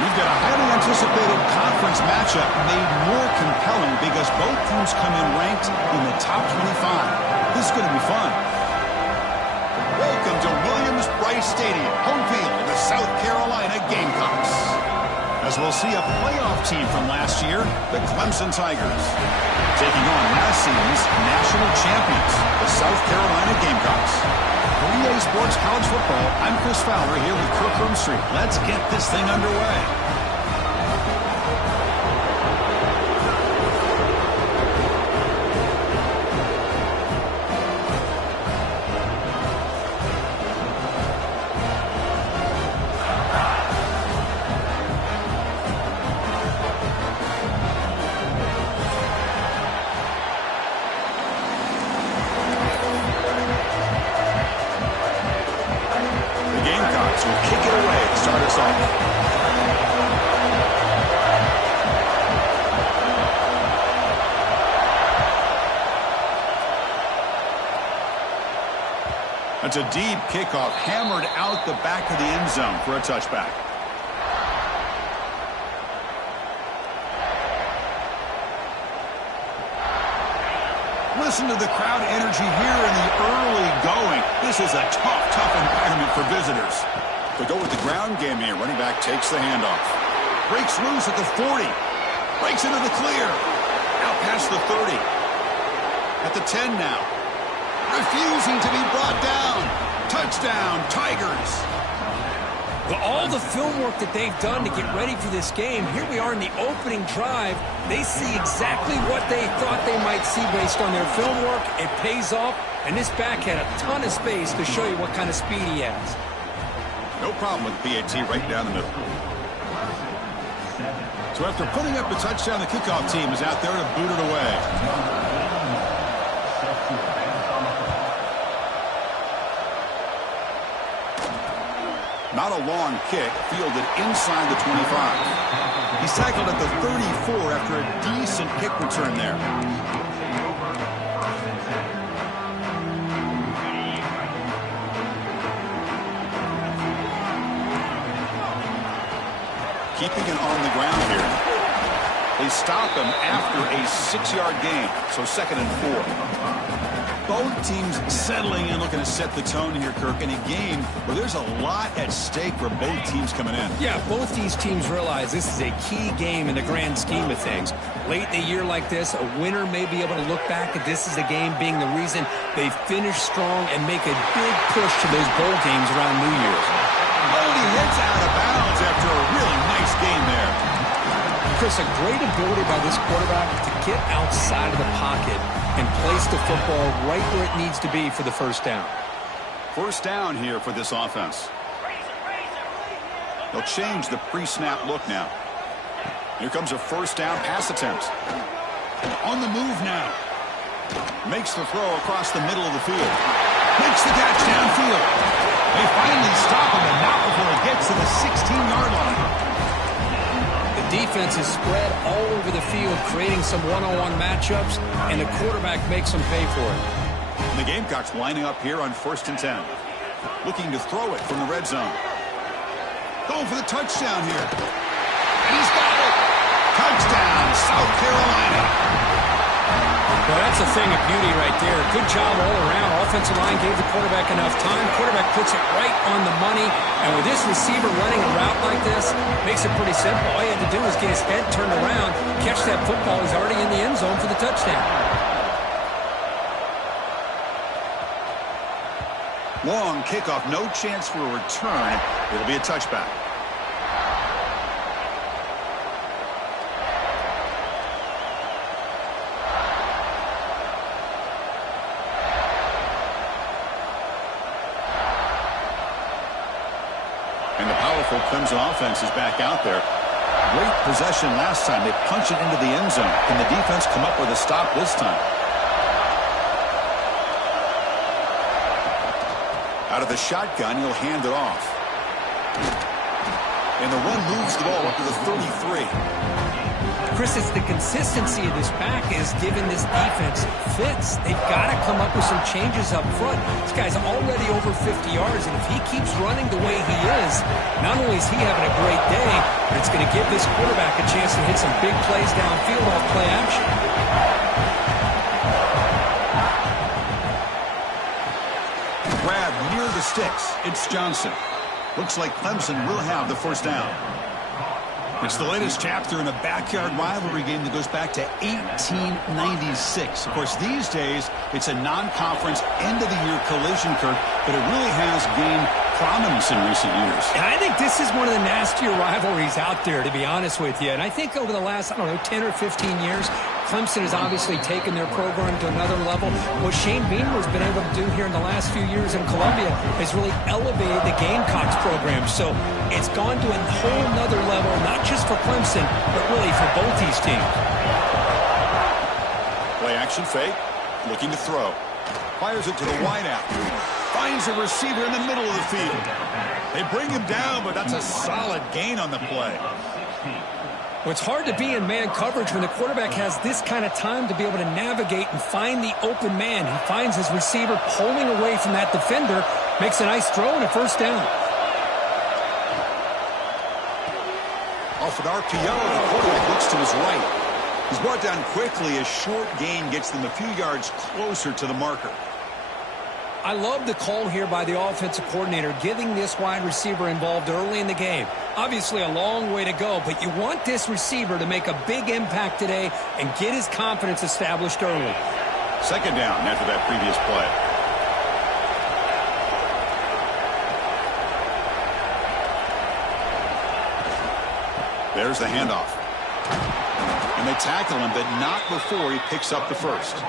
We've got a highly anticipated conference matchup made more compelling because both teams come in ranked in the top 25. This is going to be fun. Welcome to Williams-Brice Stadium, home field of the South Carolina Gamecocks. As we'll see a playoff team from last year, the Clemson Tigers, taking on last season's national champions, the South Carolina Gamecocks. For EA Sports College Football, I'm Chris Fowler here with Kirk Street. Let's get this thing underway. Will kick it away to start us off. That's a deep kickoff, hammered out the back of the end zone for a touchback. Listen to the crowd energy here in the early going. This is a tough environment for visitors. They go with the ground game here. Running back takes the handoff. Breaks loose at the 40. Breaks into the clear. Out past the 30. At the 10 now. Refusing to be brought down. Touchdown, Tigers. Well, all the film work that they've done to get ready for this game, here we are in the opening drive. They see exactly what they thought they might see based on their film work. It pays off, and this back had a ton of space to show you what kind of speed he has. No problem with PAT right down the middle. So after putting up a touchdown, the kickoff team is out there to boot it away. Not a long kick, fielded inside the 25. He's tackled at the 34 after a decent kick return there. Keeping it on the ground here. They stop him after a 6-yard gain, so 2nd and 4. Both teams settling in, looking to set the tone here, Kirk, in a game where there's a lot at stake for both teams coming in. Yeah, both these teams realize this is a key game in the grand scheme of things. Late in a year like this, a winner may be able to look back at this as a game being the reason they finish strong and make a big push to those bowl games around New Year's. He hits out of bounds after a really nice game there. Chris, a great ability by this quarterback to get outside of the pocket and place the football right where it needs to be for the first down. First down here for this offense. They'll change the pre-snap look now. Here comes a first down pass attempt. On the move now. Makes the throw across the middle of the field. Makes the catch downfield. They finally stop him, and not before he gets to the 16-yard line. The defense is spread all over the field, creating some one-on-one matchups, and the quarterback makes them pay for it. And the Gamecocks lining up here on 1st and 10. Looking to throw it from the red zone. Going for the touchdown here. And he's got it. Touchdown, South Carolina. Well, that's a thing of beauty right there. Good job all around. Offensive line gave the quarterback enough time. Quarterback puts it right on the money. And with this receiver running a route like this, makes it pretty simple. All you had to do was get his head turned around, catch that football. He's already in the end zone for the touchdown. Long kickoff, no chance for a return. It'll be a touchback. And the powerful Clemson offense is back out there. Great possession last time. They punch it into the end zone. Can the defense come up with a stop this time? Out of the shotgun, he'll hand it off. And the one moves the ball up to the 33. Chris, it's the consistency of this back is giving this defense fits. They've got to come up with some changes up front. This guy's already over 50 yards, and if he keeps running the way he is, not only is he having a great day, but it's going to give this quarterback a chance to hit some big plays downfield off play action. Grab near the sticks. It's Johnson. Looks like Clemson will have the first down. It's the latest chapter in a backyard rivalry game that goes back to 1896. Of course, these days, it's a non-conference end-of-the-year collision, Kirk, but it really has gained prominence in recent years. And I think this is one of the nastier rivalries out there, to be honest with you. And I think over the last, 10 or 15 years, Clemson has obviously taken their program to another level. What Shane Beamer's been able to do here in the last few years in Columbia has really elevated the Gamecocks program. So it's gone to a whole nother level, not just for Clemson, but really for both these teams. Play action fake, looking to throw. Fires it to the wideout. Finds a receiver in the middle of the field. They bring him down, but that's a solid gain on the play. Well, it's hard to be in man coverage when the quarterback has this kind of time to be able to navigate and find the open man. He finds his receiver pulling away from that defender, makes a nice throw and a first down. Off an RPO, the quarterback looks to his right. He's brought down quickly. A short gain gets them a few yards closer to the marker. I love the call here by the offensive coordinator, getting this wide receiver involved early in the game. Obviously a long way to go, but you want this receiver to make a big impact today and get his confidence established early. Second down after that previous play. There's the handoff. And they tackle him, but not before he picks up the first.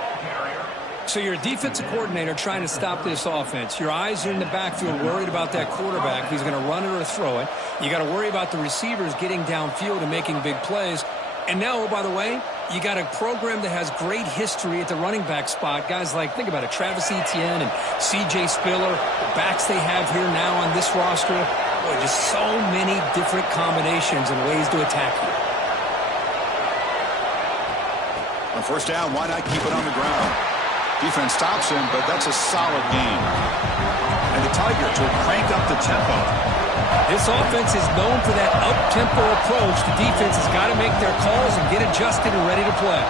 So you're a defensive coordinator trying to stop this offense. Your eyes are in the backfield worried about that quarterback who's going to run it or throw it. You got to worry about the receivers getting downfield and making big plays. And now, oh, by the way, you got a program that has great history at the running back spot. Guys like, think about it, Travis Etienne and C.J. Spiller, the backs they have here now on this roster. Boy, just so many different combinations and ways to attack you. On first down, why not keep it on the ground? Defense stops him, but that's a solid gain. And the Tigers will crank up the tempo. This offense is known for that up-tempo approach. The defense has got to make their calls and get adjusted and ready to play.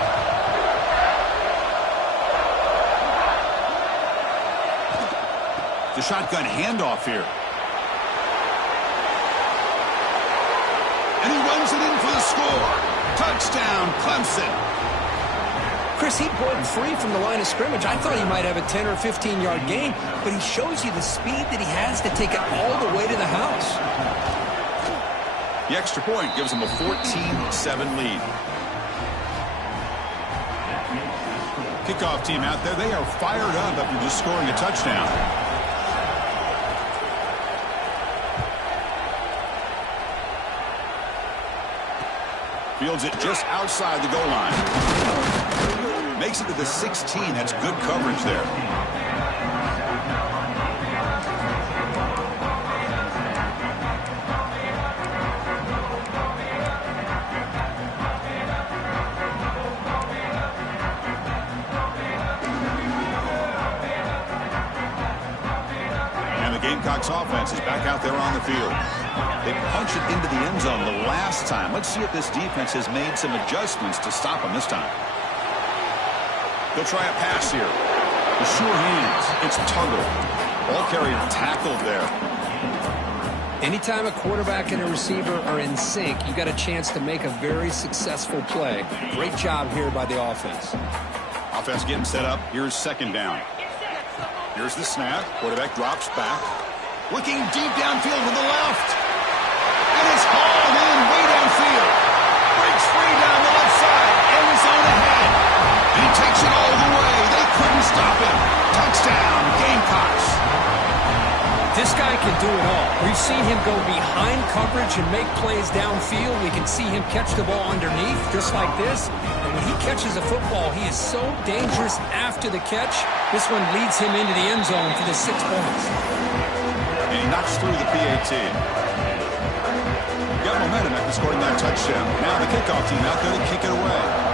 The shotgun handoff here. And he runs it in for the score. Touchdown, Clemson. Chris, he broke free from the line of scrimmage. I thought he might have a 10 or 15-yard gain, but he shows you the speed that he has to take it all the way to the house. The extra point gives him a 14-7 lead. Kickoff team out there, they are fired up after just scoring a touchdown. Fields it just outside the goal line. Makes it to the 16. That's good coverage there. And the Gamecocks offense is back out there on the field. They punch it into the end zone the last time. Let's see if this defense has made some adjustments to stop them this time. They'll try a pass here. The sure hands. It's Tuggle. Ball carrier tackled there. Anytime a quarterback and a receiver are in sync, you got a chance to make a very successful play. Great job here by the offense. Offense getting set up. Here's second down. Here's the snap. Quarterback drops back. Looking deep downfield to the left. And it's hauled in way downfield. Breaks free down the left side. End zone ahead. And he takes it all the way. They couldn't stop him. Touchdown, Gamecocks. This guy can do it all. We've seen him go behind coverage and make plays downfield. We can see him catch the ball underneath, just like this. And when he catches a football, he is so dangerous after the catch. This one leads him into the end zone for the 6 points. And he knocks through the PAT. Got momentum after scoring that touchdown. Now the kickoff team out there to kick it away.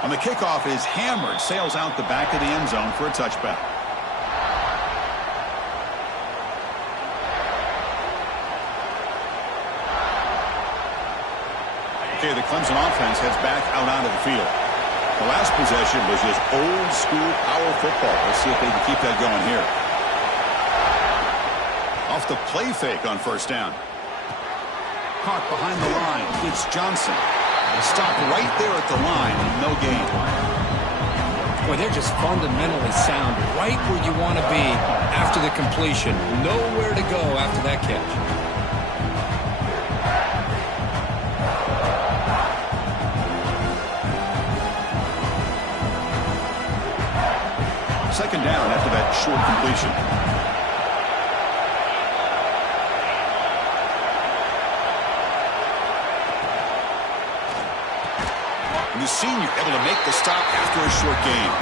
On the kickoff is hammered, sails out the back of the end zone for a touchback. Okay, the Clemson offense heads back out onto the field. The last possession was just old school power football. Let's see if they can keep that going here. Off the play fake on first down. Caught behind the line. It's Johnson. Stop right there at the line and no gain. Boy, they're just fundamentally sound, right where you want to be after the completion. Nowhere to go after that catch. Second down after that short completion. The senior able to make the stop after a short game.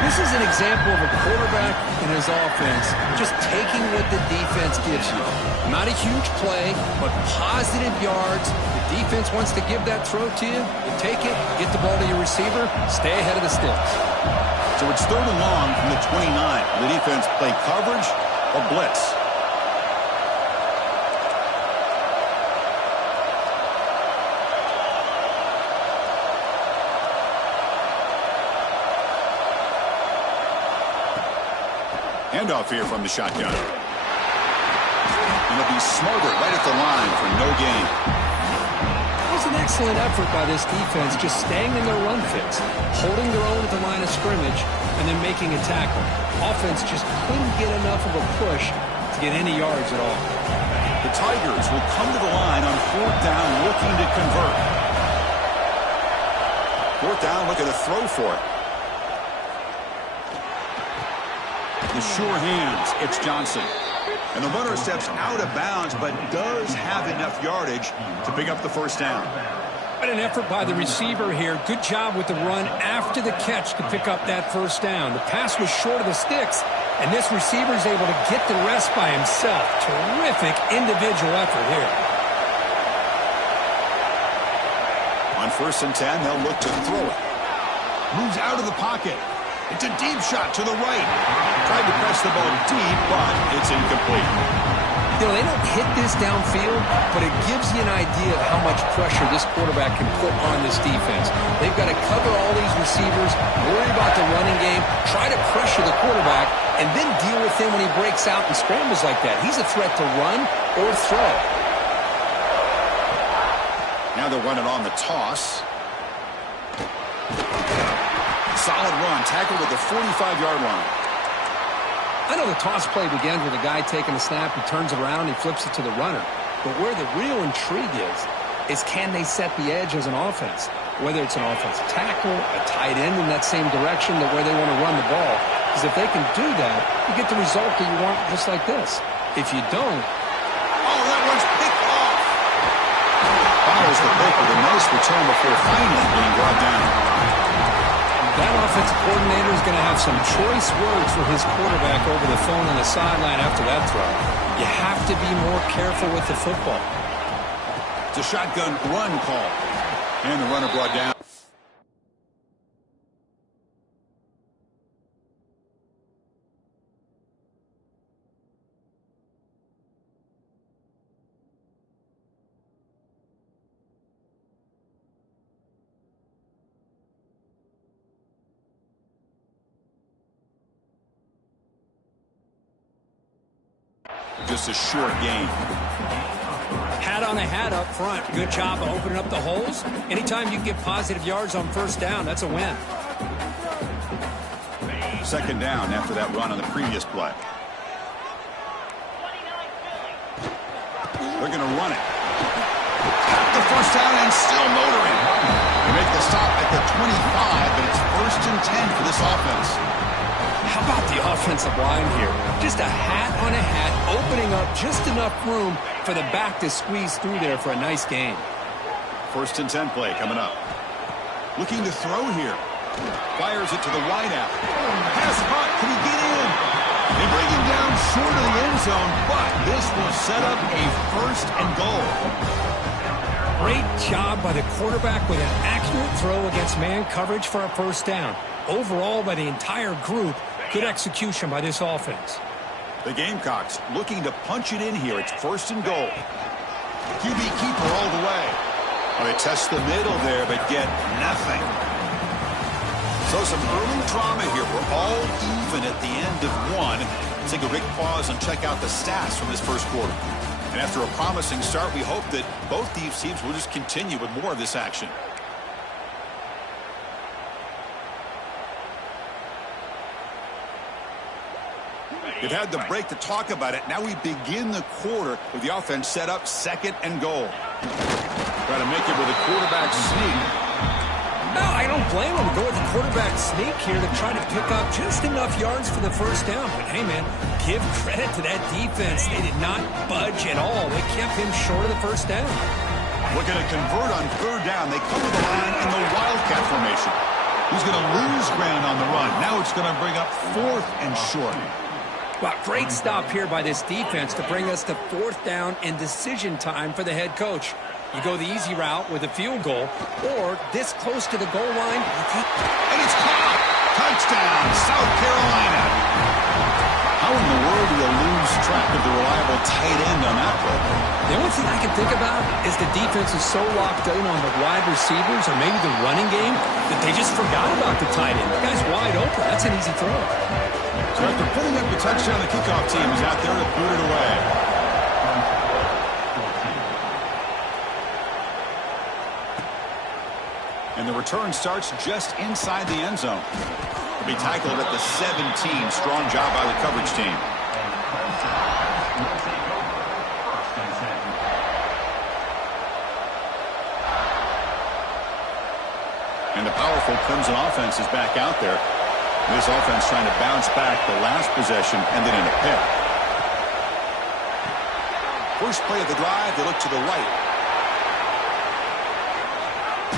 This is an example of a quarterback and his offense just taking what the defense gives you. Not a huge play, but positive yards. The defense wants to give that throw to you. You take it, get the ball to your receiver, stay ahead of the sticks. So it's third and long from the 29. The defense play coverage or blitz. Handoff here from the shotgun. And it'll be smothered right at the line for no gain. It was an excellent effort by this defense, just staying in their run fits, holding their own at the line of scrimmage, and then making a tackle. Offense just couldn't get enough of a push to get any yards at all. The Tigers will come to the line on fourth down looking to convert. Fourth down, looking to throw for it. The sure hands, it's Johnson. And the runner steps out of bounds, but does have enough yardage to pick up the first down. What an effort by the receiver here. Good job with the run after the catch to pick up that first down. The pass was short of the sticks, and this receiver is able to get the rest by himself. Terrific individual effort here. On first and 10, they'll look to throw it. Moves out of the pocket. It's a deep shot to the right. Tried to press the ball deep, but it's incomplete. You know, they don't hit this downfield, but it gives you an idea of how much pressure this quarterback can put on this defense. They've got to cover all these receivers, worry about the running game, try to pressure the quarterback, and then deal with him when he breaks out and scrambles like that. He's a threat to run or throw. Now they're running on the toss. Solid run, tackled at the 45-yard line. I know the toss play begins with a guy taking a snap, he turns around, he flips it to the runner. But where the real intrigue is can they set the edge as an offense? Whether it's an offensive tackle, a tight end in that same direction that where they want to run the ball. Because if they can do that, you get the result that you want just like this. If you don't... Oh, that one's picked off. Follows the pick with a nice return before finally being brought down. That offensive coordinator is going to have some choice words for his quarterback over the phone on the sideline after that throw. You have to be more careful with the football. It's a shotgun run call. And the runner brought down. just a short gain. Hat on a hat up front. Good job of opening up the holes. Anytime you can get positive yards on first down, that's a win. Second down after that run on the previous play. They're going to run it. Got the first down and still motoring. They make the stop at the 25, but it's 1st and 10 for this offense. How about the offensive line here? Just a hat on a hat, opening up just enough room for the back to squeeze through there for a nice gain. 1st and 10 play coming up. Looking to throw here. Fires it to the wideout. Pass caught. Can he get in? They bring him down short of the end zone, but this will set up a 1st and goal. Great job by the quarterback with an accurate throw against man coverage for a first down. Overall, by the entire group, good execution by this offense. The Gamecocks looking to punch it in here. It's 1st and goal. QB keeper all the way. Well, they test the middle there, but get nothing. So some early drama here. We're all even at the end of one. Let's take a quick pause and check out the stats from this first quarter. And after a promising start, we hope that both these teams will just continue with more of this action. They've had the break to talk about it. Now we begin the quarter with the offense set up 2nd and goal. Try to make it with a quarterback sneak. No, I don't blame him. Go with the quarterback sneak here to try to pick up just enough yards for the first down. But, hey, man, give credit to that defense. They did not budge at all. They kept him short of the first down. Looking to convert on 3rd down. They come to the line in the Wildcat formation. He's going to lose ground on the run. Now it's going to bring up 4th and short. Well, great stop here by this defense to bring us to 4th down and decision time for the head coach. You go the easy route with a field goal, or this close to the goal line. And it's caught! Touchdown, South Carolina! How in the world do you lose track of the reliable tight end on that play? The only thing I can think about is the defense is so locked in on the wide receivers or maybe the running game that they just forgot about the tight end. The guy's wide open. That's an easy throw. So after putting up the touchdown, the kickoff team is out there to boot it away. And the return starts just inside the end zone. He'll be tackled at the 17. Strong job by the coverage team. And the powerful Clemson offense is back out there. This offense trying to bounce back. The last possession ended in a pick. First play of the drive, they look to the right.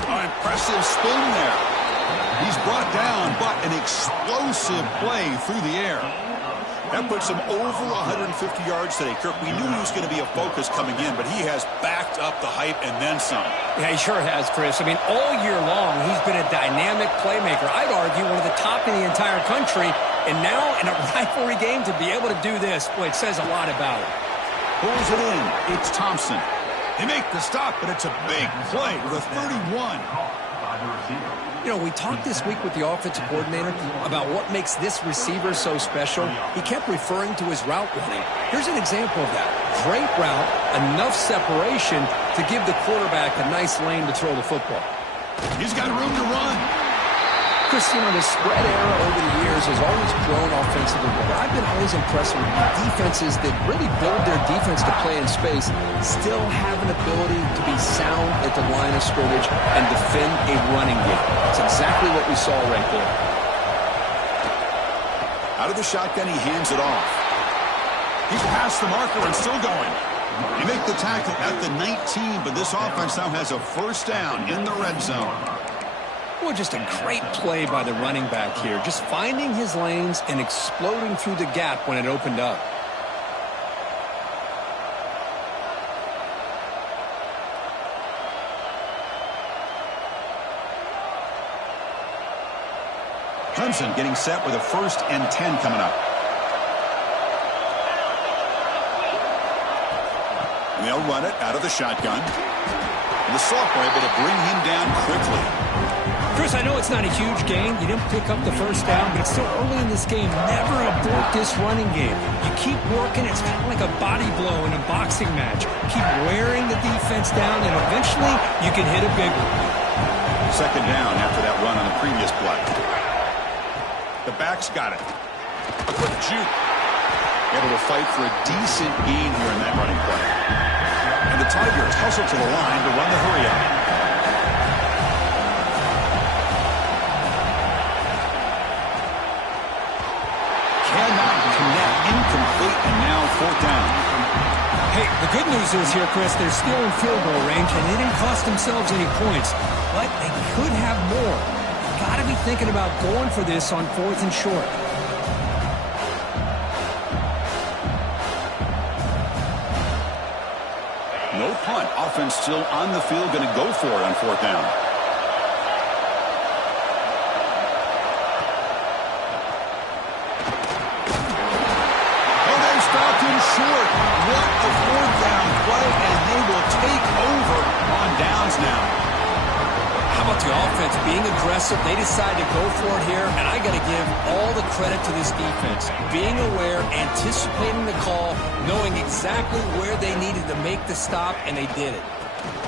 Impressive spin there. He's brought down, but an explosive play through the air. That puts him over 150 yards today. Kirk, we knew he was going to be a focus coming in, but he has backed up the hype and then some. Yeah, he sure has, Chris. I mean, all year long, he's been a dynamic playmaker. I'd argue one of the top in the entire country. And now, in a rivalry game, to be able to do this, boy, it says a lot about him. Pulls it in. It's Thompson. They make the stop, but it's a big play with a 31. You know, we talked this week with the offensive coordinator about what makes this receiver so special. He kept referring to his route running. Here's an example of that. Great route, enough separation to give the quarterback a nice lane to throw the football. He's got room to run. Chris, you know, the spread era over the years has always grown offensively, but I've been always impressed with defenses that really build their defense to play in space, still have an ability to be sound at the line of scrimmage and defend a running game. That's exactly what we saw right there. Out of the shotgun, he hands it off. He's past the marker and still going. They make the tackle at the 19, but this offense now has a first down in the red zone. Well, just a great play by the running back here. Just finding his lanes and exploding through the gap when it opened up. Clemson getting set with a 1st and 10 coming up. And they'll run it out of the shotgun. And the sophomore able to bring him down quickly. Chris, I know it's not a huge gain. You didn't pick up the first down, but it's still early in this game. Never abort this running game. You keep working. It's kind of like a body blow in a boxing match. Keep wearing the defense down, and eventually you can hit a big one. Second down after that run on the previous play. The back's got it. A quick juke. Able to fight for a decent gain here in that running play. And the Tigers hustle to the line to run the hurry-up. Cannot connect. Incomplete, and now fourth down. Hey, the good news is here, Chris, they're still in field goal range, and they didn't cost themselves any points. But they could have more. Got to be thinking about going for this on 4th and short. No punt. Offense still on the field, going to go for it on fourth down. Oh, they stopped him short. What a fourth down play, and they will take over on downs now. How about the offense being aggressive? They decide to go for it here, and I got to give all the credit to this defense. Being aware, anticipating the call, knowing exactly where they needed to make the stop, and they did it.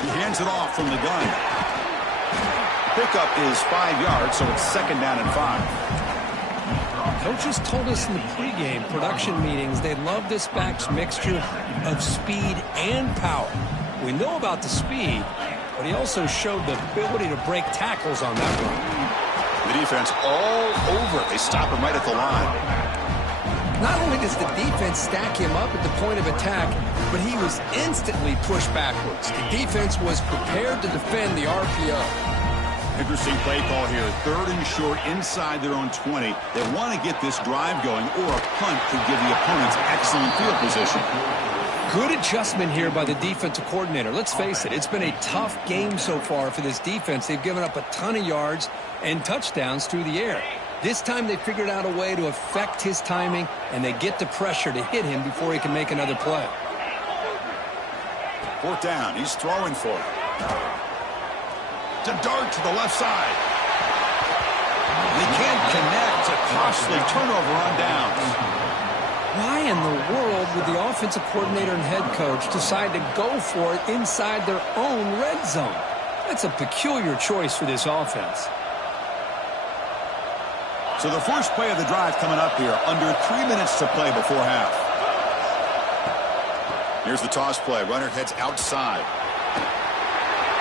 He hands it off from the gun. Pickup is 5 yards, so it's second down and 5. Coaches told us in the pregame production meetings they love this back's mixture of speed and power. We know about the speed, but he also showed the ability to break tackles on that run. The defense all over it. They stop him right at the line. Not only does the defense stack him up at the point of attack, but he was instantly pushed backwards. The defense was prepared to defend the RPO. Interesting play call here. 3rd and short inside their own 20. They want to get this drive going, or a punt could give the opponents excellent field position. Good adjustment here by the defensive coordinator. Let's face it, it's been a tough game so far for this defense. They've given up a ton of yards and touchdowns through the air. This time they figured out a way to affect his timing, and they get the pressure to hit him before he can make another play. Fourth down. He's throwing for it. To dart to the left side. They can't connect. A costly turnover on downs. Why in the world would the offensive coordinator and head coach decide to go for it inside their own red zone? That's a peculiar choice for this offense. So the first play of the drive coming up here. Under 3 minutes to play before half. Here's the toss play. Runner heads outside.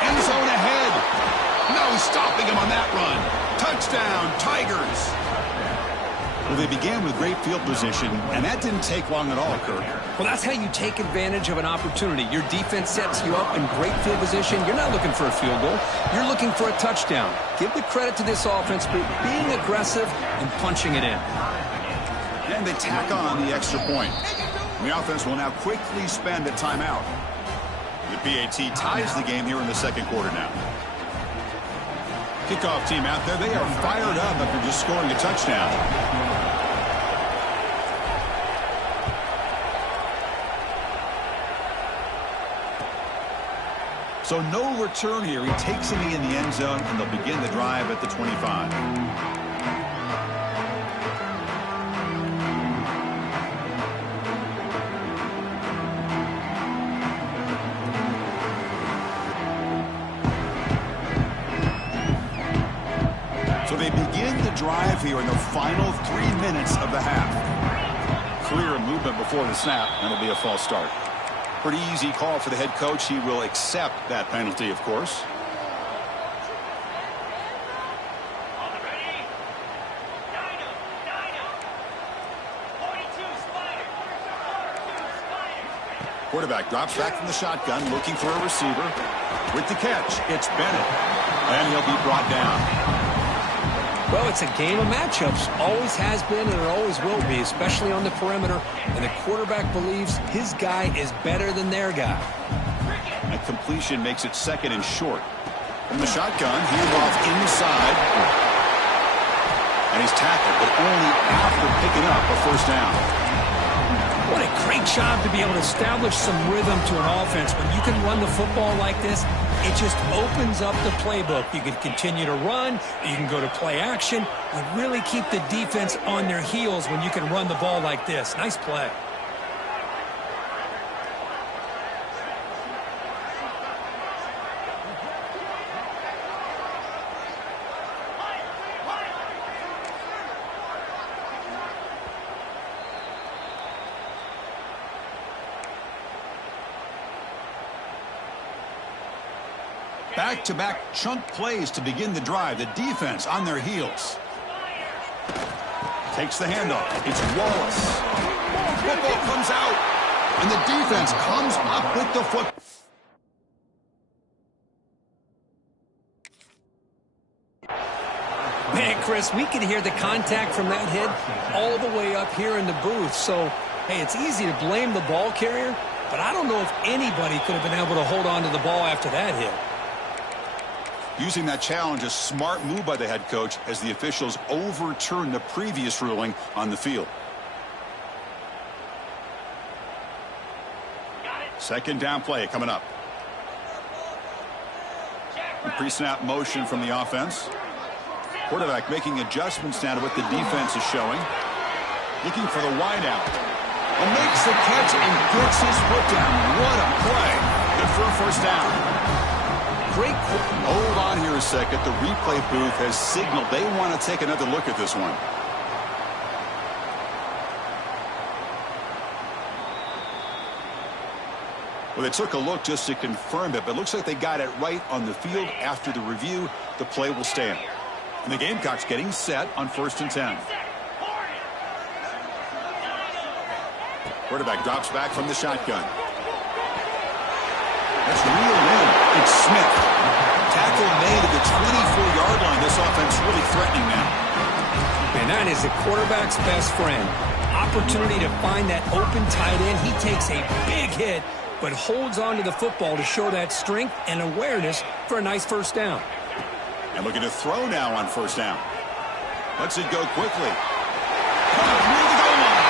End zone ahead. No stopping him on that run. Touchdown, Tigers. Well, they began with great field position, and that didn't take long at all, Kirk. Well, that's how you take advantage of an opportunity. Your defense sets you up in great field position. You're not looking for a field goal. You're looking for a touchdown. Give the credit to this offense for being aggressive and punching it in. And they tack on the extra point. The offense will now quickly spend a timeout. The PAT ties the game here in the second quarter now. Kickoff team out there. They are fired up after just scoring a touchdown. So no return here. He takes it in the end zone, and they'll begin the drive at the 25. So they begin the drive here in the final 3 minutes of the half. Clear movement before the snap, and it'll be a false start. Pretty easy call for the head coach. He will accept that penalty, of course. Quarterback drops back from the shotgun, looking for a receiver. With the catch, it's Bennett. And he'll be brought down. Well, it's a game of matchups. Always has been and it always will be, especially on the perimeter. And the quarterback believes his guy is better than their guy. A completion makes it second and short. From the shotgun, he's off inside. And he's tackled, but only after picking up a first down. What a great job to be able to establish some rhythm to an offense. When you can run the football like this, it just opens up the playbook. You can continue to run, you can go to play action. You really keep the defense on their heels when you can run the ball like this. Nice play. Back-to-back chunk plays to begin the drive. The defense on their heels. Takes the handoff. It's Wallace. Football comes out. And the defense comes up with the foot. Man, Chris, we could hear the contact from that hit all the way up here in the booth. So, hey, it's easy to blame the ball carrier, but I don't know if anybody could have been able to hold on to the ball after that hit. Using that challenge, a smart move by the head coach as the officials overturn the previous ruling on the field. Second down play coming up. Pre-snap motion from the offense. Quarterback making adjustments now to what the defense is showing. Looking for the wideout. And makes the catch and gets his foot down. What a play. Good for a first down. Great. Hold on here a second. The replay booth has signaled they want to take another look at this one. Well, they took a look just to confirm it, but it looks like they got it right on the field. After the review, the play will stand. And the Gamecocks getting set on 1st and 10. Quarterback drops back from the shotgun. That's reeled in. It's Smith. Tackle made at the 24-yard line. This offense really threatening now. And that is the quarterback's best friend. Opportunity to find that open tight end. He takes a big hit, but holds on to the football to show that strength and awareness for a nice first down. And looking to throw now on first down. Lets it go quickly. Caught near the goal line.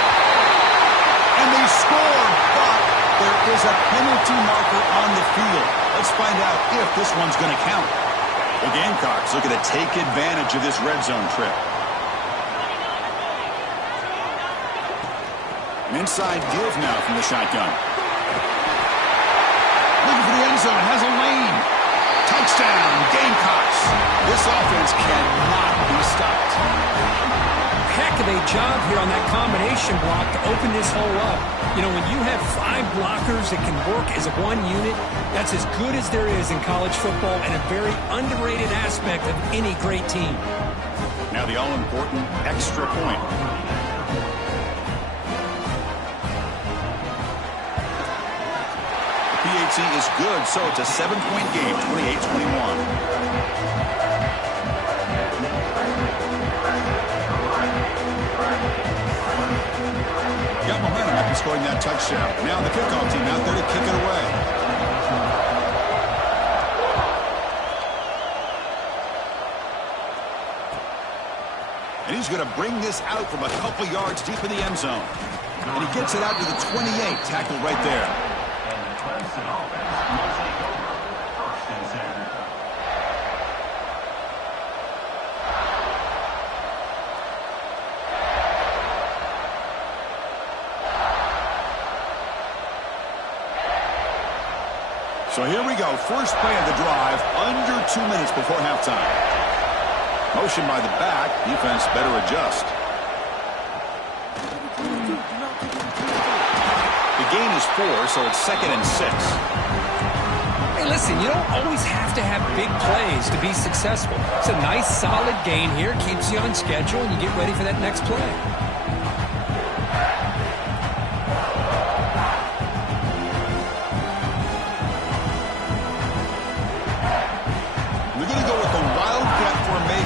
And they score, but there is a penalty marker on the field. Let's find out if this one's going to count. The Gamecocks looking to take advantage of this red zone trip. An inside give now from the shotgun. Looking for the end zone. Has a lane. Touchdown, Gamecocks. This offense cannot be stopped. Heck of a job here on that combination block to open this hole up. You know, when you have 5 blockers that can work as one unit, that's as good as there is in college football and a very underrated aspect of any great team. Now the all-important extra point. PAT is good, so it's a 7-point game, 28-21. Got momentum after scoring that touchdown. Now the kickoff team out there to kick it away. And he's going to bring this out from a couple yards deep in the end zone. And he gets it out to the 28, tackled right there. So here we go. First play of the drive, under 2 minutes before halftime. Motion by the back. Defense better adjust. The gain is 4, so it's 2nd and 6. Hey, listen, you don't always have to have big plays to be successful. It's a nice, solid gain here. Keeps you on schedule, and you get ready for that next play.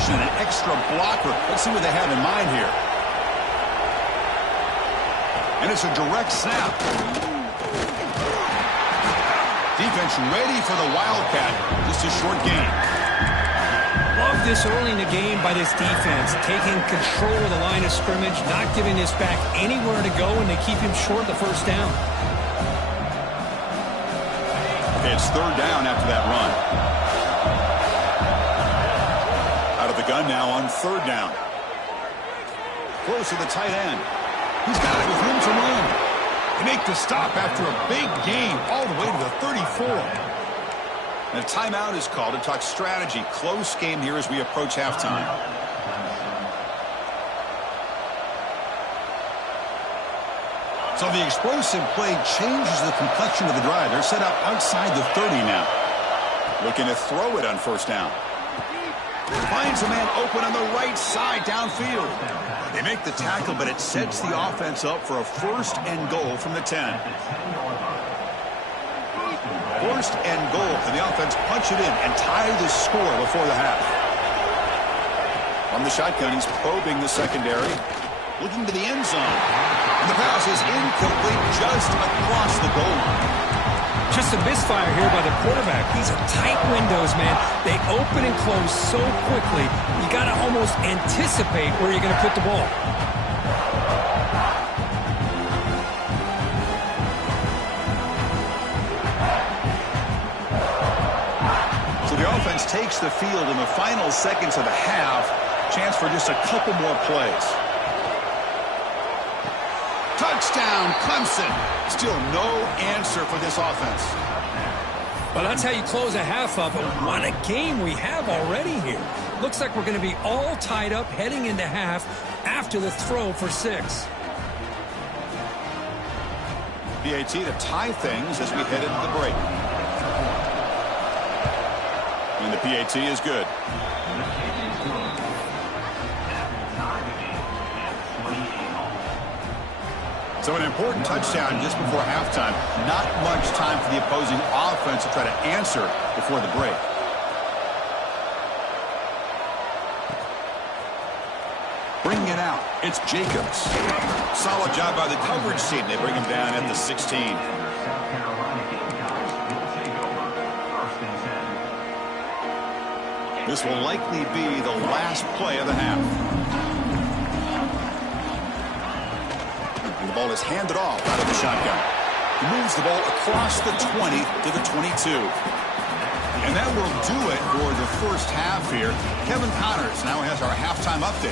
An extra blocker. Let's see what they have in mind here. And it's a direct snap. Defense ready for the Wildcat. Just a short gain. love this early in the game by this defense, taking control of the line of scrimmage, not giving this back anywhere to go, and they keep him short the first down. It's third down after that run. Out of the gun now on third down. Close to the tight end. He's got it with room to run. They make the stop after a big gain all the way to the 34. And a timeout is called to talk strategy. Close game here as we approach halftime. So the explosive play changes the complexion of the drive. They're set up outside the 30 now. Looking to throw it on first down. Finds a man open on the right side downfield. They make the tackle, but it sets the offense up for a first and goal from the 10. First and goal. Can the offense punch it in and tie the score before the half? On the shotgun, he's probing the secondary. Looking to the end zone. And the pass is incomplete just across the goal line. Just a misfire here by the quarterback. These are tight windows, man. They open and close so quickly. You got to almost anticipate where you're going to put the ball. So the offense takes the field in the final seconds of the half. Chance for just a couple more plays. Touchdown, Clemson. Still no answer for this offense. Well, that's how you close a half up. But what a game we have already here. Looks like we're going to be all tied up heading into half after the throw for 6. PAT to tie things as we head into the break. And the PAT is good. So an important touchdown just before halftime. Not much time for the opposing offense to try to answer before the break. Bringing it out, it's Jacobs. Solid job by the coverage team. They bring him down at the 16. This will likely be the last play of the half. The ball is handed off out of the shotgun. He moves the ball across the 20 to the 22. And that will do it for the first half here. Kevin Connors now has our halftime update.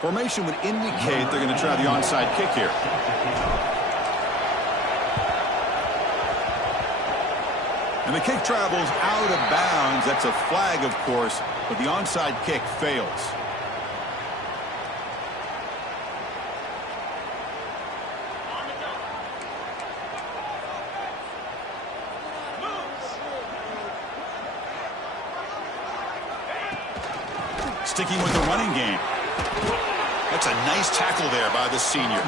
Formation would indicate they're going to try the onside kick here. And the kick travels out of bounds. That's a flag, of course, but the onside kick fails. Sticking with the running game. That's a nice tackle there by the senior.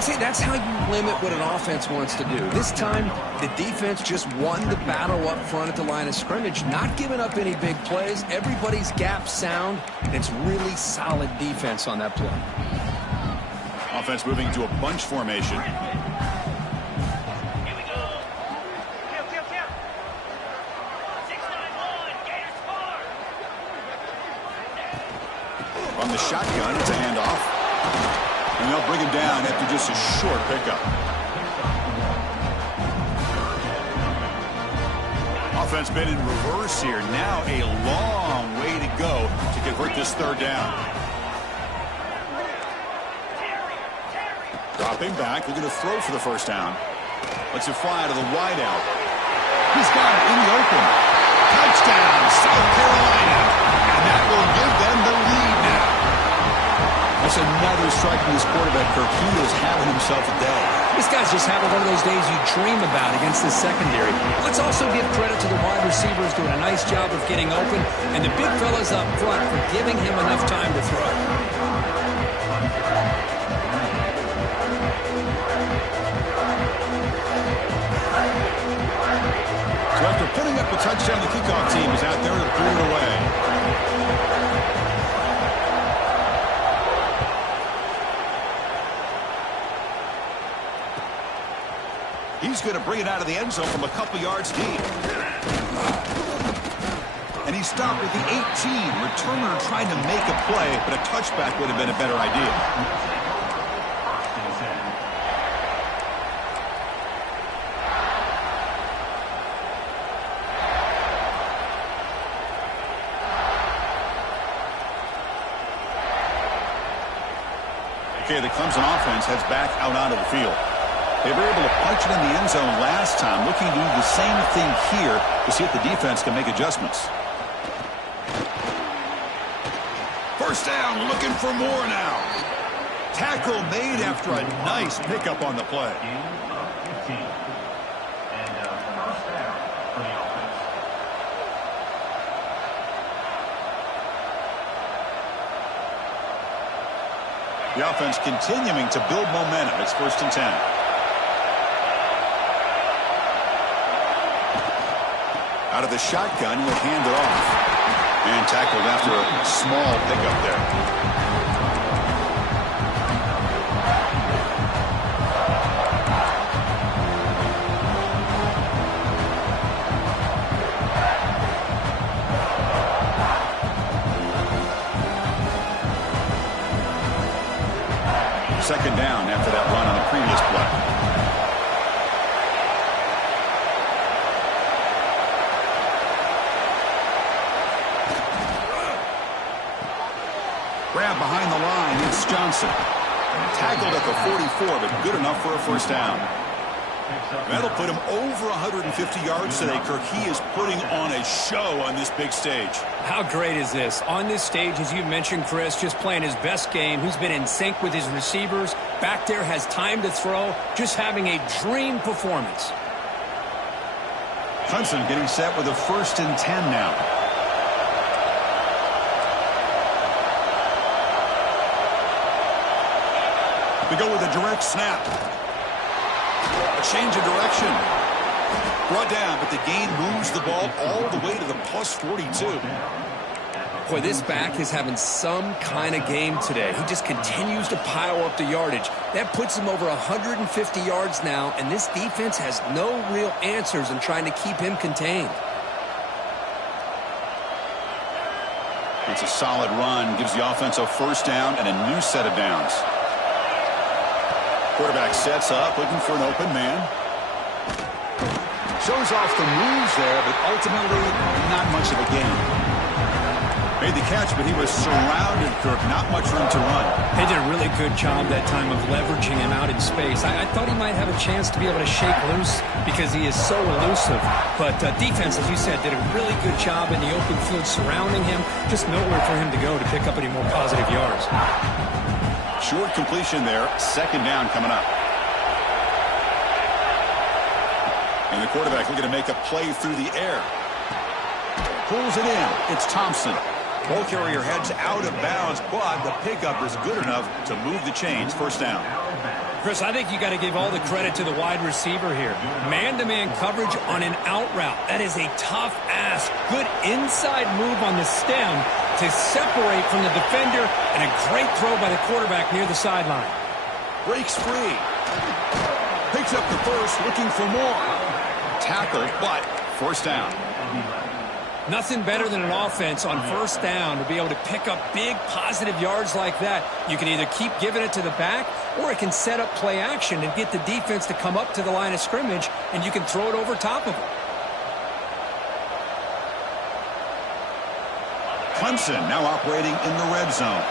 See, that's how you limit what an offense wants to do. This time, the defense just won the battle up front at the line of scrimmage, not giving up any big plays. Everybody's gap sound, and it's really solid defense on that play. Offense moving to a bunch formation. On the shotgun, it's a handoff. And they'll bring him down after just a short pickup. Offense been in reverse here. Now a long way to go to convert this third down. Dropping back, looking to throw for the first down. Lets it fly to the wideout. He's got it in the open. Touchdown, South Carolina. And that will give them the lead now. That's another strike from this quarterback, Kirk. He is having himself a day. This guy's just having one of those days you dream about against this secondary. Let's also give credit to the wide receivers doing a nice job of getting open, and the big fellas up front for giving him enough time to throw. So after putting up a touchdown, the kickoff team is out there to boot it away. He's going to bring it out of the end zone from a couple yards deep. And he stopped at the 18. Returner trying to make a play, but a touchback would have been a better idea. Okay, the Clemson offense heads back out onto the field. They were able to punch it in the end zone last time, looking to do the same thing here to see if the defense can make adjustments. First down, looking for more now. Tackle made after a nice pickup on the play. The offense continuing to build momentum. It's 1st and 10. Out of the shotgun, he'll hand it off. And tackled after a small pickup there. Second down after that run on the previous play. Grab behind the line. It's Johnson. Tackled at the 44, but good enough for a first down. That'll put him over 150 yards today, Kirk. He is putting on a show on this big stage. How great is this? On this stage, as you mentioned, Chris, just playing his best game. He's been in sync with his receivers. Back there, has time to throw. Just having a dream performance. Clemson getting set with a 1st and 10 now. We go with a direct snap. A change of direction. Brought down, but the gain moves the ball all the way to the plus 42. Boy, this back is having some kind of game today. He just continues to pile up the yardage. That puts him over 150 yards now, and this defense has no real answers in trying to keep him contained. It's a solid run. Gives the offense a first down and a new set of downs. Quarterback sets up, looking for an open man. Shows off the moves there, but ultimately not much of a gain. Made the catch, but he was surrounded, Kirk. Not much room to run. They did a really good job that time of leveraging him out in space. I thought he might have a chance to be able to shake loose because he is so elusive. But defense, as you said, did a really good job in the open field surrounding him. Just nowhere for him to go to pick up any more positive yards. Short completion there. Second down coming up. And the quarterback looking to make a play through the air. Pulls it in. It's Thompson. Ball carrier heads out of bounds, but the pickup is good enough to move the chains. First down. Chris, I think you got to give all the credit to the wide receiver here. Man-to-man coverage on an out route. That is a tough ask. Good inside move on the stem to separate from the defender, and a great throw by the quarterback near the sideline. Breaks free. Picks up the first, looking for more. Tackle, but first down. Nothing better than an offense on first down to be able to pick up big positive yards like that. You can either keep giving it to the back, or it can set up play action and get the defense to come up to the line of scrimmage, and you can throw it over top of them. Clemson now operating in the red zone.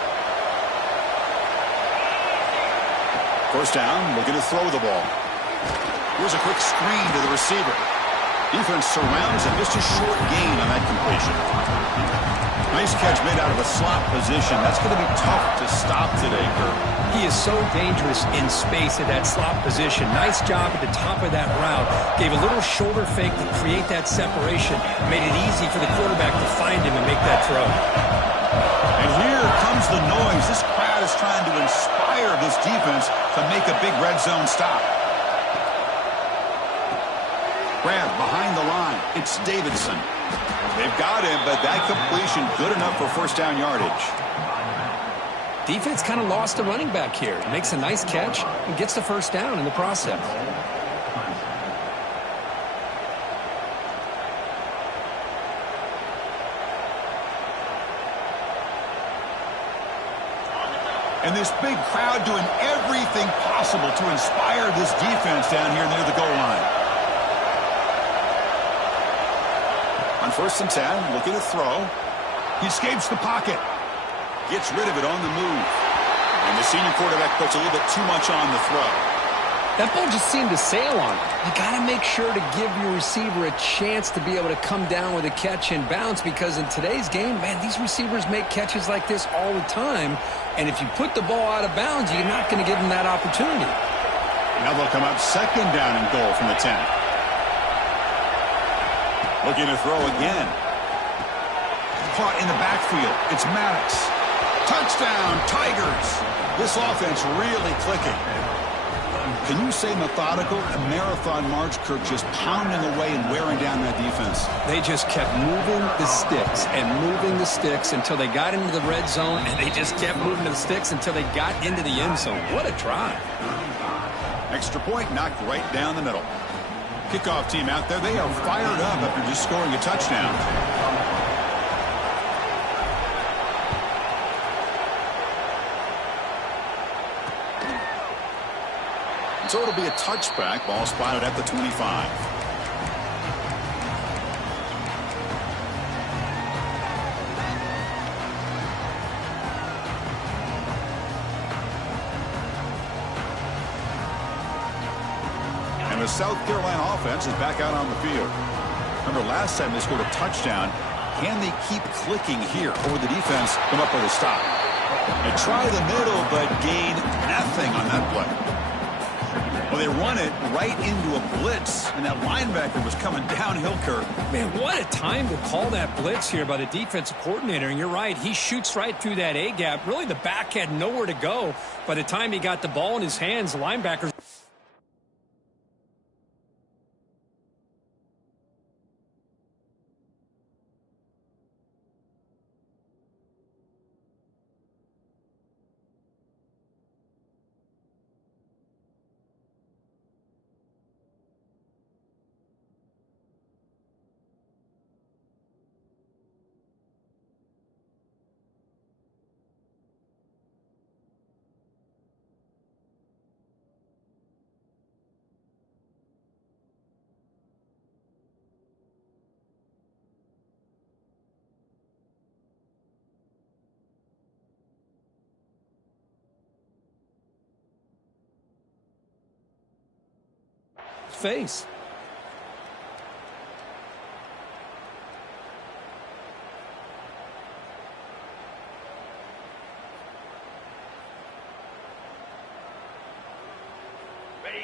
First down, looking to throw the ball. Here's a quick screen to the receiver. Defense surrounds him. Just a short gain on that completion. Nice catch made out of a slot position. That's going to be tough to stop today, Kirk. He is so dangerous in space at that slot position. Nice job at the top of that route. Gave a little shoulder fake to create that separation. Made it easy for the quarterback to find him and make that throw. And here comes the noise. This crowd is trying to inspire this defense to make a big red zone stop. Grab behind the line. It's Davidson. They've got him, but that completion good enough for first down yardage. Defense kind of lost a running back here. Makes a nice catch and gets the first down in the process. And this big crowd doing everything possible to inspire this defense down here near the goal line. On 1st and 10, looking to throw. He escapes the pocket. Gets rid of it on the move. And the senior quarterback puts a little bit too much on the throw. That ball just seemed to sail on him. You got to make sure to give your receiver a chance to be able to come down with a catch and bounce, because in today's game, man, these receivers make catches like this all the time. And if you put the ball out of bounds, you're not going to give them that opportunity. Now they'll come up 2nd down and goal from the 10. Looking to throw again. Caught in the backfield. It's Maddox. Touchdown, Tigers. This offense really clicking. Can you say methodical? A marathon march, Kirk, just pounding away and wearing down that defense. They just kept moving the sticks and moving the sticks until they got into the red zone, and they just kept moving the sticks until they got into the end zone. What a drive. Extra point knocked right down the middle. Kickoff team out there. They are fired up after just scoring a touchdown. So it'll be a touchback. Ball spotted at the 25. And the South Carolina offense is back out on the field. Remember, last time they scored a touchdown. Can they keep clicking here, or the defense come up with a stop? They try the middle, but gain nothing on that play. Well, they run it right into a blitz, and that linebacker was coming downhill, Kirk. Man, what a time to call that blitz here by the defensive coordinator. And you're right, he shoots right through that A-gap. Really, the back had nowhere to go. By the time he got the ball in his hands, the linebackers... face.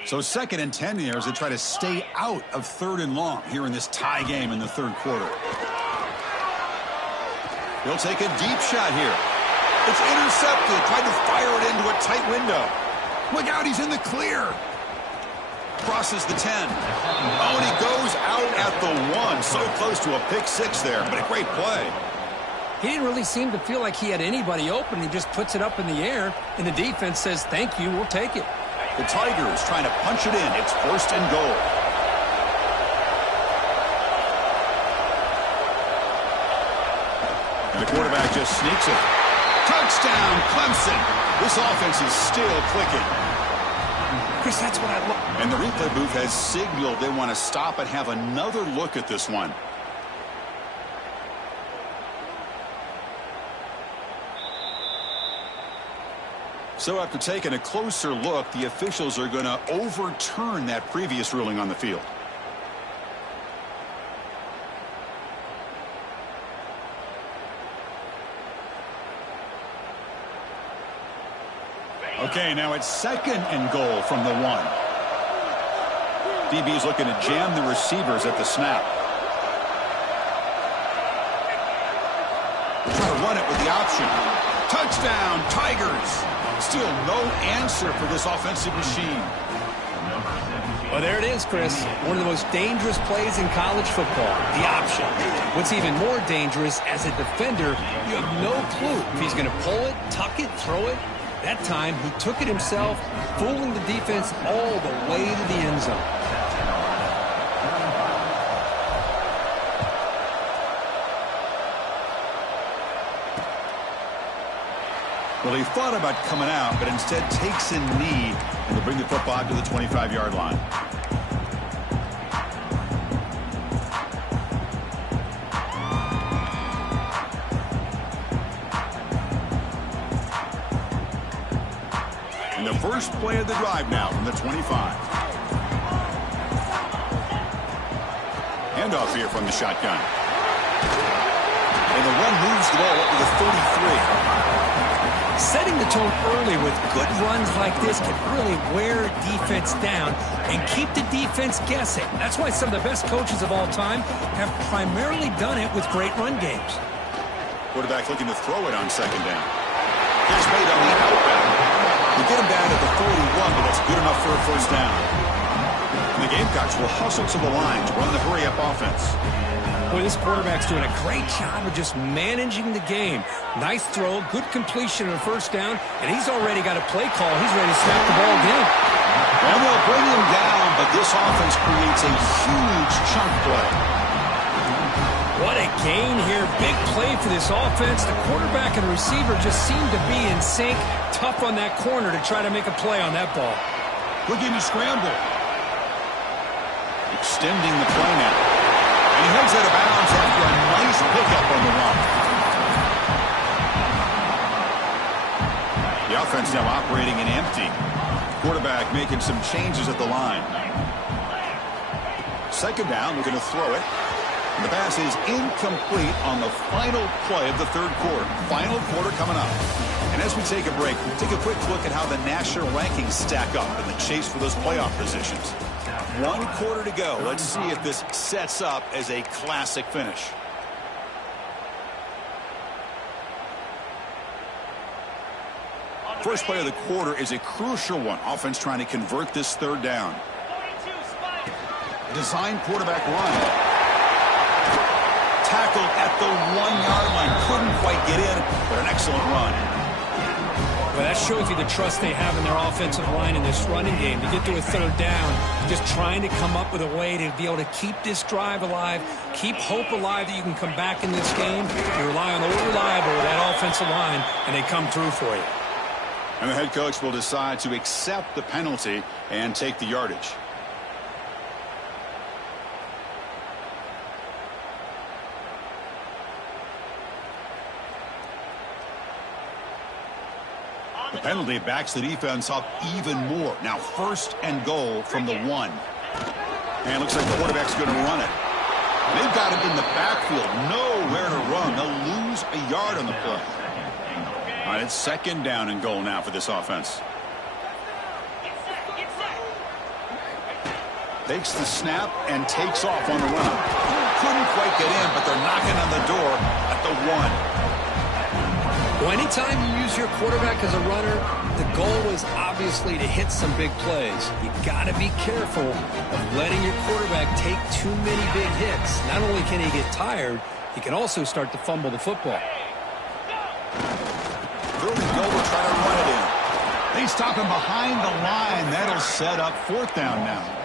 So 2nd and 10 here as they try to stay out of 3rd and long here in this tie game in the 3rd quarter. He'll take a deep shot here. It's intercepted. Tried to fire it into a tight window. Look out, he's in the clear. Crosses the 10. Oh, and he goes out at the 1. So close to a pick 6 there, but a great play. He didn't really seem to feel like he had anybody open. He just puts it up in the air, and the defense says, thank you, we'll take it. The Tigers trying to punch it in. It's 1st and goal. And the quarterback just sneaks it. Touchdown, Clemson. This offense is still clicking. Chris, that's what I love. And the replay booth has signaled they want to stop and have another look at this one. So after taking a closer look, the officials are going to overturn that previous ruling on the field. Okay, now it's 2nd and goal from the 1. DB's looking to jam the receivers at the snap. Try to run it with the option. Touchdown, Tigers. Still no answer for this offensive machine. Well, there it is, Chris. One of the most dangerous plays in college football, the option. What's even more dangerous, as a defender, you have no clue if he's going to pull it, tuck it, throw it. That time, he took it himself, fooling the defense all the way to the end zone. Well, he thought about coming out, but instead takes a knee, and they'll bring the football to the 25-yard line. And the first play of the drive now from the 25. Handoff here from the shotgun. And the run moves the ball up to the 33. Setting the tone early with good runs like this can really wear defense down and keep the defense guessing. That's why some of the best coaches of all time have primarily done it with great run games. Quarterback looking to throw it on second down. Catch made on the outbound. We get him down at the 41, but that's good enough for a first down. And the Gamecocks will hustle to the line to run the hurry-up offense. Boy, this quarterback's doing a great job of just managing the game. Nice throw, good completion on first down, and he's already got a play call. He's ready to snap the ball again. And they'll bring him down, but this offense creates a huge chunk play. What a gain here. Big play for this offense. The quarterback and receiver just seem to be in sync. Tough on that corner to try to make a play on that ball. Looking to scramble. Extending the play now. And he heads out of bounds after a nice pickup on the run. The offense now operating in empty. Quarterback making some changes at the line. Second down, looking to throw it. And the pass is incomplete on the final play of the third quarter. Final quarter coming up. And as we take a break, we'll take a quick look at how the national rankings stack up in the chase for those playoff positions. 1 quarter to go. Let's see if this sets up as a classic finish. First play of the quarter is a crucial one. Offense trying to convert this third down. Design quarterback run. Tackled at the 1-yard line. Couldn't quite get in, but an excellent run. Well, that shows you the trust they have in their offensive line in this running game. To get to a third down, just trying to come up with a way to be able to keep this drive alive, keep hope alive that you can come back in this game. You rely on the reliable with that offensive line, and they come through for you. And the head coach will decide to accept the penalty and take the yardage. The penalty backs the defense up even more. Now first and goal from the 1. And looks like the quarterback's going to run it. They've got him in the backfield. Nowhere to run. They'll lose a yard on the play. All right, it's second down and goal now for this offense. Takes the snap and takes off on the run. Couldn't quite get in, but they're knocking on the door at the 1. Well, anytime you use your quarterback as a runner, the goal is obviously to hit some big plays. You've got to be careful of letting your quarterback take too many big hits. Not only can he get tired, he can also start to fumble the football. Third and goal will try to run it in. They stop him behind the line. That'll set up fourth down now.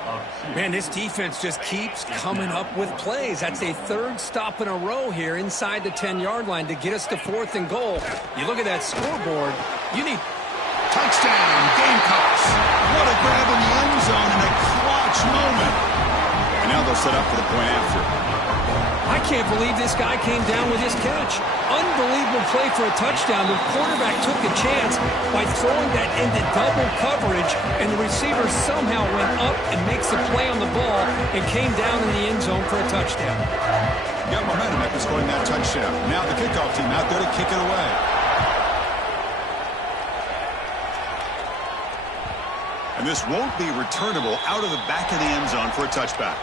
Man, this defense just keeps coming up with plays. That's a third stop in a row here inside the 10-yard line to get us to fourth and goal. You look at that scoreboard, you need... Touchdown, Gamecocks. What a grab in the end zone in a clutch moment. And now they'll set up for the point after. I can't believe this guy came down with his catch. Unbelievable play for a touchdown. The quarterback took a chance by throwing that into double coverage, and the receiver somehow went up and makes a play on the ball and came down in the end zone for a touchdown. Got momentum after scoring that touchdown. Now the kickoff team out there to kick it away. And this won't be returnable out of the back of the end zone for a touchback.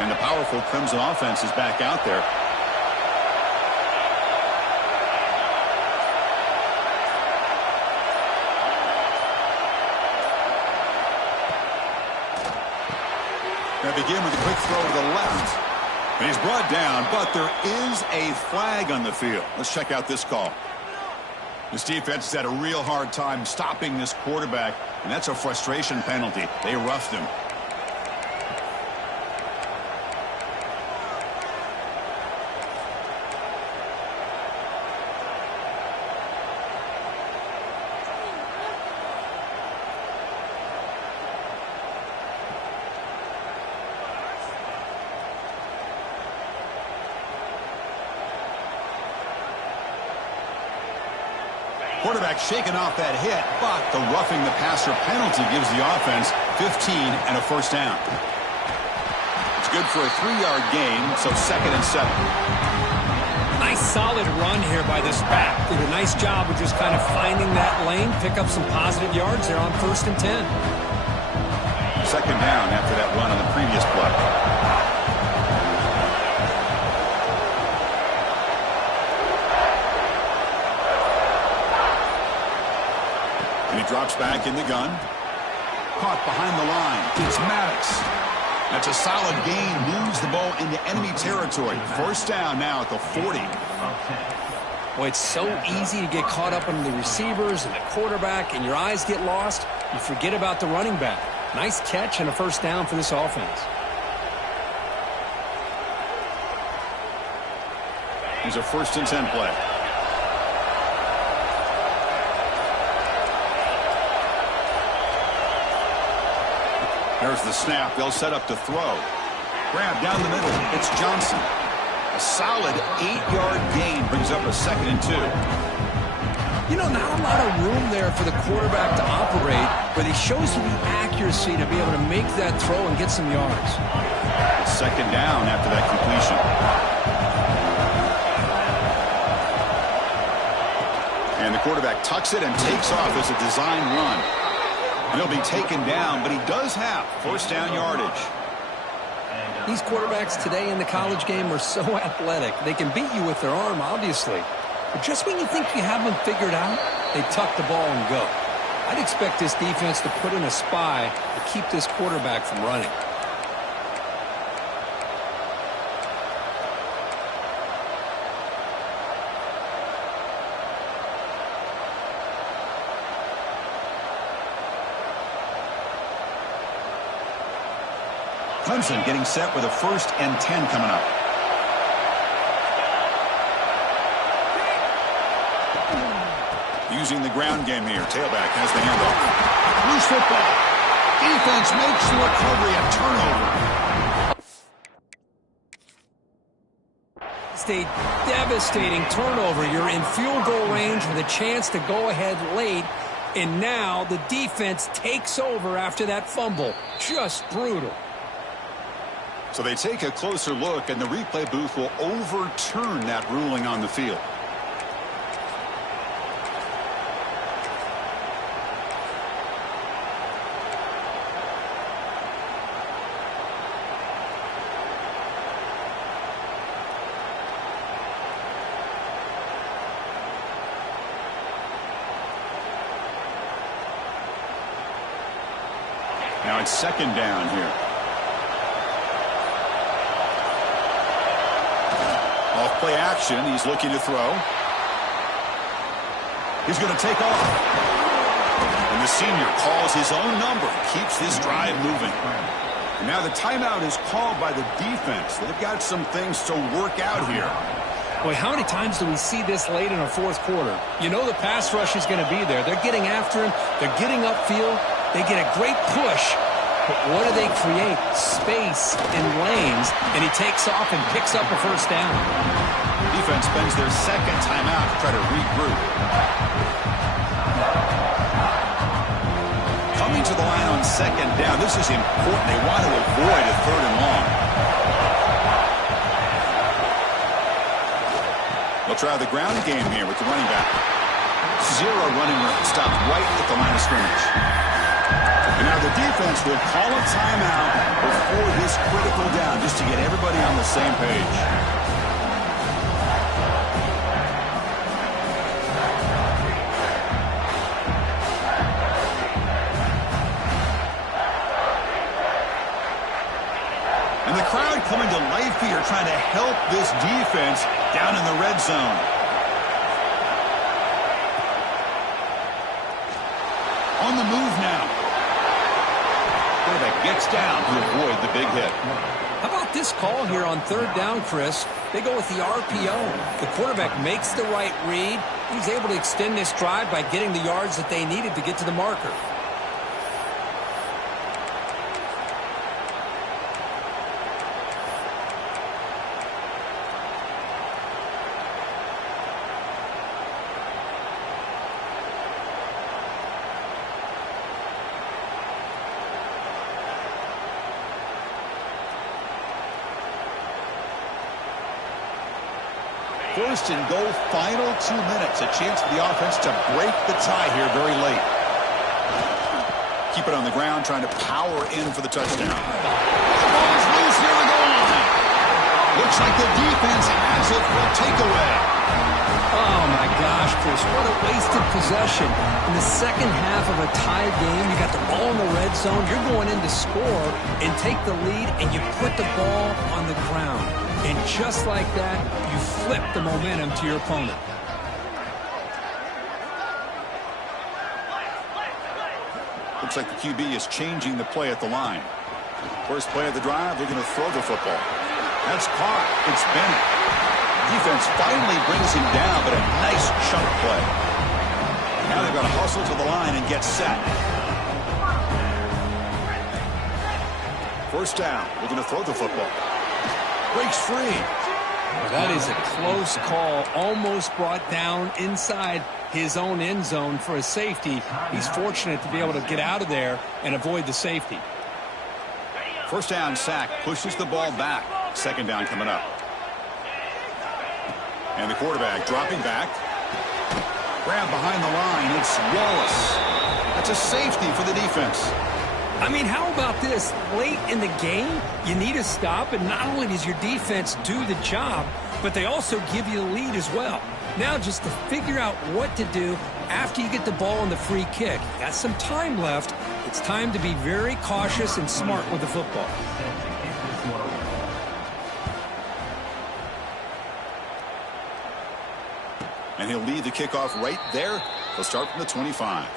And the powerful Clemson offense is back out there. going to begin with a quick throw to the left. And he's brought down, but there is a flag on the field. Let's check out this call. This defense has had a real hard time stopping this quarterback, and that's a frustration penalty. They roughed him. Quarterback shaking off that hit, but the roughing the passer penalty gives the offense 15 and a first down. It's good for a 3-yard gain, so 2nd and 7. Nice solid run here by this back. Did a nice job of just kind of finding that lane, pick up some positive yards there on 1st and 10. 2nd down after that run on the previous play. And he drops back in the gun. Caught behind the line. It's Maddox. That's a solid gain. Moves the ball into enemy territory. 1st down now at the 40. Boy, it's so easy to get caught up in the receivers and the quarterback, and your eyes get lost. You forget about the running back. Nice catch and a 1st down for this offense. Here's a 1st and 10 play. There's the snap. They'll set up to throw. Grab down the middle. It's Johnson. A solid 8-yard gain brings up a 2nd and 2. You know, not a lot of room there for the quarterback to operate, but he shows you the accuracy to be able to make that throw and get some yards. It's 2nd down after that completion. And the quarterback tucks it and takes off as a design run. He'll be taken down, but he does have 1st down yardage. These quarterbacks today in the college game are so athletic. They can beat you with their arm, obviously. But just when you think you have them figured out, they tuck the ball and go. I'd expect this defense to put in a spy to keep this quarterback from running. Clemson getting set with a 1st and 10 coming up. Using the ground game here. Tailback has the handoff. Loose football. Defense makes the recovery, a turnover. It's a devastating turnover. You're in field goal range with a chance to go ahead late, and now the defense takes over after that fumble. Just brutal. So they take a closer look, and the replay booth will overturn that ruling on the field. Now it's 2nd down here. Off play action. He's looking to throw. He's going to take off. And the senior calls his own number. Keeps this drive moving. And now the timeout is called by the defense. They've got some things to work out here. Boy, how many times do we see this late in a 4th quarter? You know the pass rush is going to be there. They're getting after him. They're getting upfield. They get a great push. But what do they create? Space and lanes. And he takes off and picks up a 1st down. Defense spends their 2nd timeout to try to regroup. Coming to the line on 2nd down. This is important. They want to avoid a 3rd and long. They'll try the ground game here with the running back. 0 running room. Stopped right at the line of scrimmage. And now the defense will call a timeout before this critical down, just to get everybody on the same page. defense down in the red zone. On the move now. Quarterback gets down to avoid the big hit. How about this call here on third down, Chris? They go with the RPO. The quarterback makes the right read. He's able to extend this drive by getting the yards that they needed to get to the marker. First and goal, final 2 minutes. A chance for the offense to break the tie here very late. Keep it on the ground, trying to power in for the touchdown. The ball is loose near the goal line. Looks like the defense has it for a takeaway. Oh, my gosh, Chris, what a wasted possession. In the second half of a tied game, you got the ball in the red zone. You're going in to score and take the lead, and you put the ball on the ground. And just like that, you flip the momentum to your opponent. Looks like the QB is changing the play at the line. First play of the drive, they're going to throw the football. That's caught. It's Bennett. Defense finally brings him down, but a nice chunk play. Now they've got to hustle to the line and get set. First down, we're going to throw the football. Breaks free. That is a close call. Almost brought down inside his own end zone for a safety. He's fortunate to be able to get out of there and avoid the safety. First down sack. Pushes the ball back. Second down coming up. And the quarterback dropping back. Grab behind the line. It's Wallace. That's a safety for the defense. I mean, how about this? Late in the game, you need a stop, and not only does your defense do the job, but they also give you the lead as well. Now just to figure out what to do after you get the ball on the free kick. Got some time left. It's time to be very cautious and smart with the football. And he'll lead the kickoff right there. He'll start from the 25.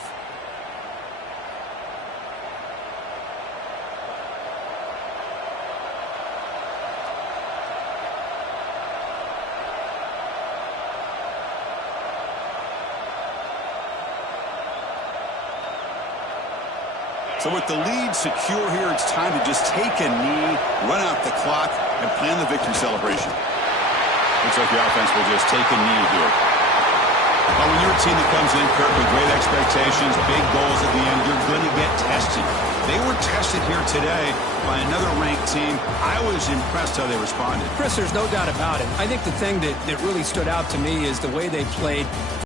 So with the lead secure here, it's time to just take a knee, run out the clock, and plan the victory celebration. Looks like the offense will just take a knee here. Well, when you're a team that comes in, Kirk, with great expectations, big goals at the end, you're going to get tested. They were tested here today by another ranked team. I was impressed how they responded. Chris, there's no doubt about it. I think the thing that really stood out to me is the way they played